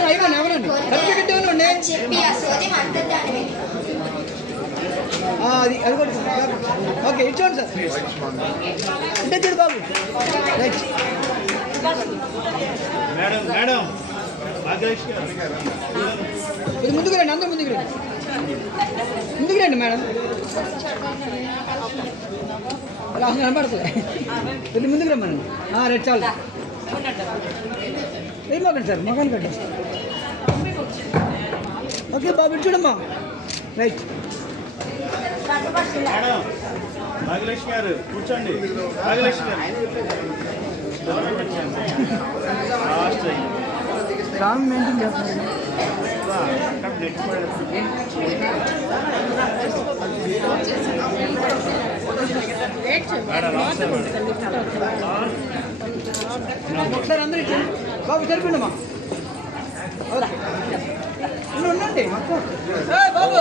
జరగండి ఎవరండి సర్టిఫికెట్ ఏమన్నా అది అది కూడా ఓకే ఇచ్చోండి సార్ అంటే చూడు బాబు రైట్ మేడం మేడం ఇది ముందుకు రండి అందరూ ముందుకు రండి మేడం అలా కనపడుతుంది ఇది ముందుకు రమ్మనండి రైట్ చాలు ఏం మాకండి సార్ మగాన్ని కట్టండి ఓకే బాబు చూడమ్మా రైట్ మేడం నాగలక్ష్మి గారు కూర్చోండి నాగలక్ష్మి గారు రామ్ మెయింటైన్ చేస్తాను ఒకసారి అందరూ ఇచ్చండి బాబు సరిపోండమ్మా ఉండండి బాబు